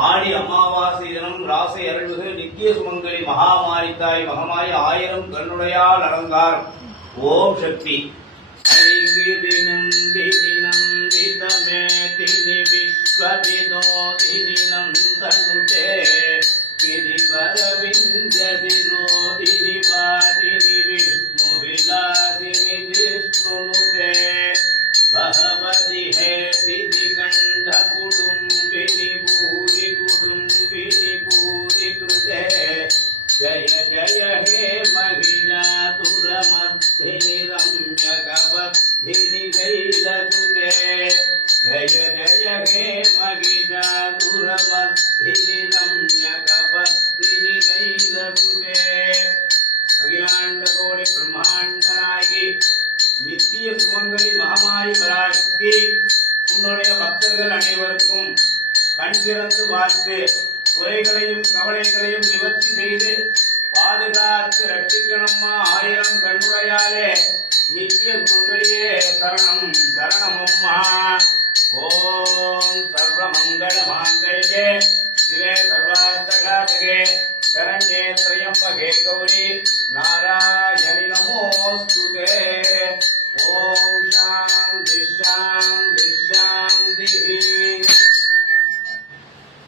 ஆடி அமாவாசை தினம் ராசை அருள்மிகு நித்திய சுமங்கலி மகாமாரித்தாய் மகமாய் 1000 கண்ணுடையால் அலங்காரம். ஓம் சக்தி. ஐகிரி நந்தினி நந்திதமேதினி விஸ்வவினோதினி நந்தனுதே கிரிவரவிஞ்சதிரோதினி வாதினி விஷ்ணு விலாசினி விஷ்ணுனுதே பகவதி ஹேதினி கண்ட குடும்பினி பூரி குடும்பினி பூரி கிருதே ஜய ஜய ஹே மகிஷாசுரமர்த்தினி ரம்யகவர்த்தினி கைலசுதே ஜய ஜய ஹே மகிஷாசுரமர்த்தினி ரம்யகவர்த்தினி கைலசுதே. அகிலாண்ட கோடி பிரம்மாண்ட நாயகி நித்திய சுமங்கலி மகமாரி பராசக்தி, உன்னுடைய பக்தர்கள் அனைவருக்கும் கண் திறந்து பார்த்து குறைகளையும் கவலைகளையும் நிவர்த்தி செய்து பாதுகாத்து ரட்சிக்கணுமா 1000 கண்ணுடையாலே நித்திய சுமங்கலியே சரணம் சரணமம்மா. ஓம் சர்வ மங்கள மாங்கல்யே சிவே சர்வார்த்தசாதகே சரண்யே த்ர்யம்பகே கௌரி நாராயணி நமோஸ்துதே. ஓம் சாந்தி சாந்தி சாந்தி.